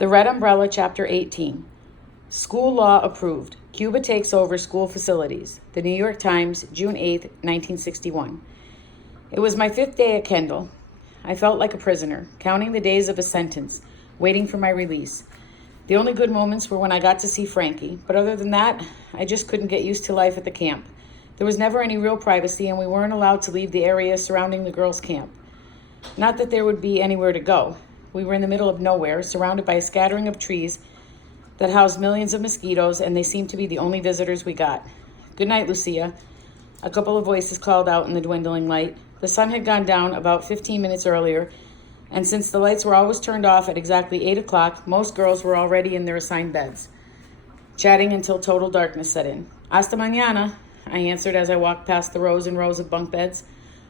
The Red Umbrella, Chapter 18. School law approved. Cuba takes over school facilities. The New York Times, June 8, 1961. It was my 5th day at Kendall. I felt like a prisoner, counting the days of a sentence, waiting for my release. The only good moments were when I got to see Frankie, but other than that, I just couldn't get used to life at the camp. There was never any real privacy, and we weren't allowed to leave the area surrounding the girls' camp. Not that there would be anywhere to go. We were in the middle of nowhere, surrounded by a scattering of trees that housed millions of mosquitoes, and they seemed to be the only visitors we got. "Good night, Lucia," a couple of voices called out in the dwindling light. The sun had gone down about 15 minutes earlier, and since the lights were always turned off at exactly 8 o'clock, most girls were already in their assigned beds, chatting until total darkness set in. "Hasta mañana," I answered as I walked past the rows and rows of bunk beds.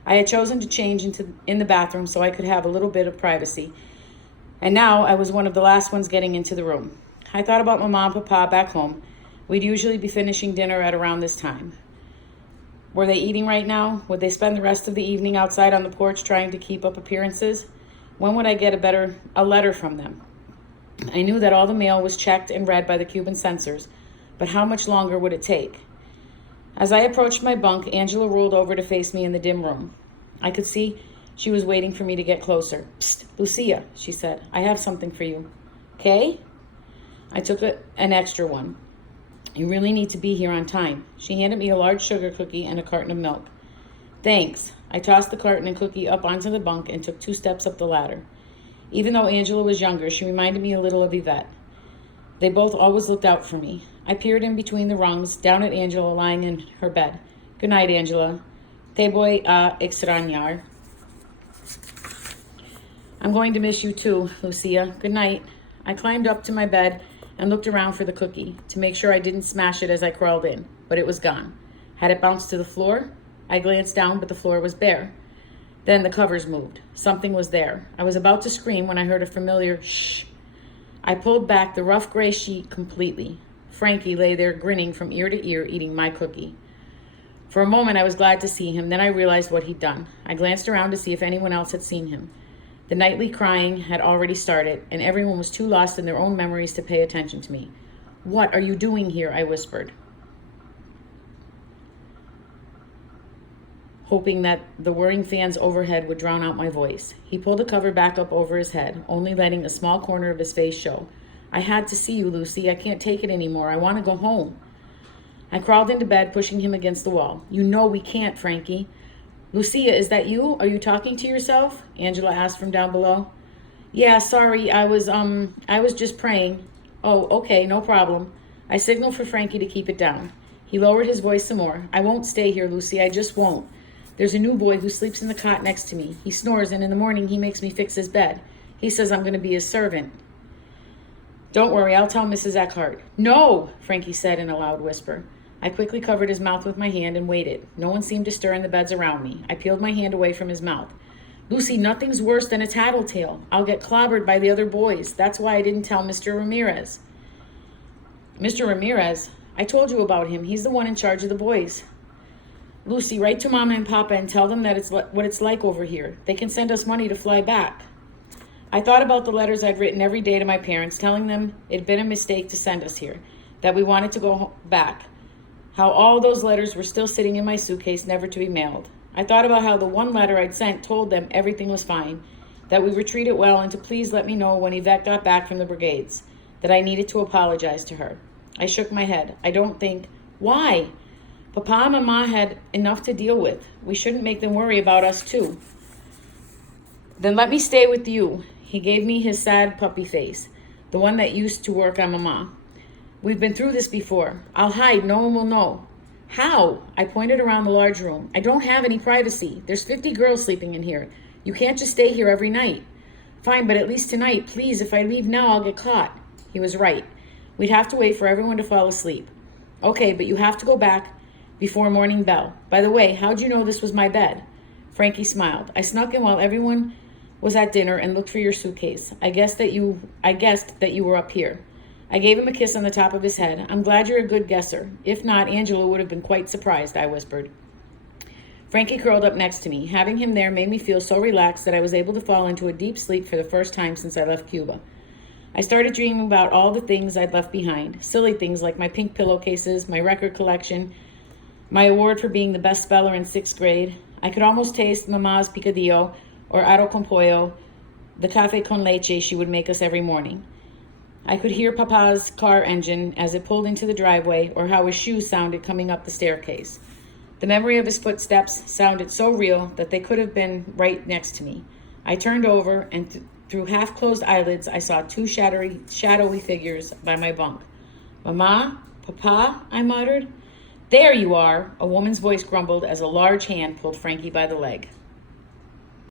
I had chosen to change in the bathroom so I could have a little bit of privacy, and now I was one of the last ones getting into the room. I thought about Mama and Papa back home. We'd usually be finishing dinner at around this time. Were they eating right now? Would they spend the rest of the evening outside on the porch trying to keep up appearances? When would I get a letter from them? I knew that all the mail was checked and read by the Cuban censors, but how much longer would it take? As I approached my bunk, Angela rolled over to face me in the dim room. I could see she was waiting for me to get closer. "Psst, Lucia," she said. "I have something for you." "Okay?" I took an extra one. "You really need to be here on time." She handed me a large sugar cookie and a carton of milk. "Thanks." I tossed the carton and cookie up onto the bunk and took 2 steps up the ladder. Even though Angela was younger, she reminded me a little of Yvette. They both always looked out for me. I peered in between the rungs, down at Angela lying in her bed. "Good night, Angela. Te voy a extrañar." "I'm going to miss you too, Lucia. Good night." I climbed up to my bed and looked around for the cookie to make sure I didn't smash it as I crawled in, but it was gone. Had it bounced to the floor? I glanced down, but the floor was bare. Then the covers moved. Something was there. I was about to scream when I heard a familiar shh. I pulled back the rough gray sheet completely. Frankie lay there grinning from ear to ear, eating my cookie. For a moment, I was glad to see him. Then I realized what he'd done. I glanced around to see if anyone else had seen him. The nightly crying had already started, and everyone was too lost in their own memories to pay attention to me. "What are you doing here?" I whispered, hoping that the whirring fans overhead would drown out my voice. He pulled the cover back up over his head, only letting a small corner of his face show. "I had to see you, Lucy. I can't take it anymore. I want to go home." I crawled into bed, pushing him against the wall. "You know we can't, Frankie." "Lucia, is that you? Are you talking to yourself?" Angela asked from down below. "Yeah, sorry. I was just praying." "Oh, okay, no problem." I signaled for Frankie to keep it down. He lowered his voice some more. "I won't stay here, Lucy. I just won't. There's a new boy who sleeps in the cot next to me. He snores, and in the morning he makes me fix his bed. He says I'm going to be his servant." "Don't worry, I'll tell Mrs. Eckhart." "No," Frankie said in a loud whisper. I quickly covered his mouth with my hand and waited. No one seemed to stir in the beds around me. I peeled my hand away from his mouth. "Lucy, nothing's worse than a tattletale. I'll get clobbered by the other boys. That's why I didn't tell Mr. Ramirez." "Mr. Ramirez? I told you about him. He's the one in charge of the boys." "Lucy, write to Mama and Papa and tell them that it's what it's like over here. They can send us money to fly back." I thought about the letters I'd written every day to my parents, telling them it'd been a mistake to send us here, that we wanted to go back. How all those letters were still sitting in my suitcase, never to be mailed. I thought about how the one letter I'd sent told them everything was fine, that we were treated well, and to please let me know when Yvette got back from the brigades, that I needed to apologize to her. I shook my head. I don't think. Why? Papa and Mama had enough to deal with. We shouldn't make them worry about us too. "Then let me stay with you." He gave me his sad puppy face, the one that used to work on Mama. "We've been through this before. I'll hide. No one will know." "How?" I pointed around the large room. "I don't have any privacy. There's 50 girls sleeping in here. You can't just stay here every night." "Fine, but at least tonight. Please, if I leave now, I'll get caught." He was right. We'd have to wait for everyone to fall asleep. "Okay, but you have to go back before morning bell. By the way, how'd you know this was my bed?" Frankie smiled. "I snuck in while everyone was at dinner and looked for your suitcase. I guessed that you were up here." I gave him a kiss on the top of his head. "I'm glad you're a good guesser. If not, Angela would have been quite surprised," I whispered. Frankie curled up next to me. Having him there made me feel so relaxed that I was able to fall into a deep sleep for the first time since I left Cuba. I started dreaming about all the things I'd left behind, silly things like my pink pillowcases, my record collection, my award for being the best speller in 6th grade. I could almost taste Mama's picadillo or arroz con pollo, the café con leche she would make us every morning. I could hear Papa's car engine as it pulled into the driveway, or how his shoes sounded coming up the staircase. The memory of his footsteps sounded so real that they could have been right next to me. I turned over, and through half-closed eyelids, I saw two shadowy figures by my bunk. "Mama? Papa?" I muttered. "There you are," a woman's voice grumbled as a large hand pulled Frankie by the leg.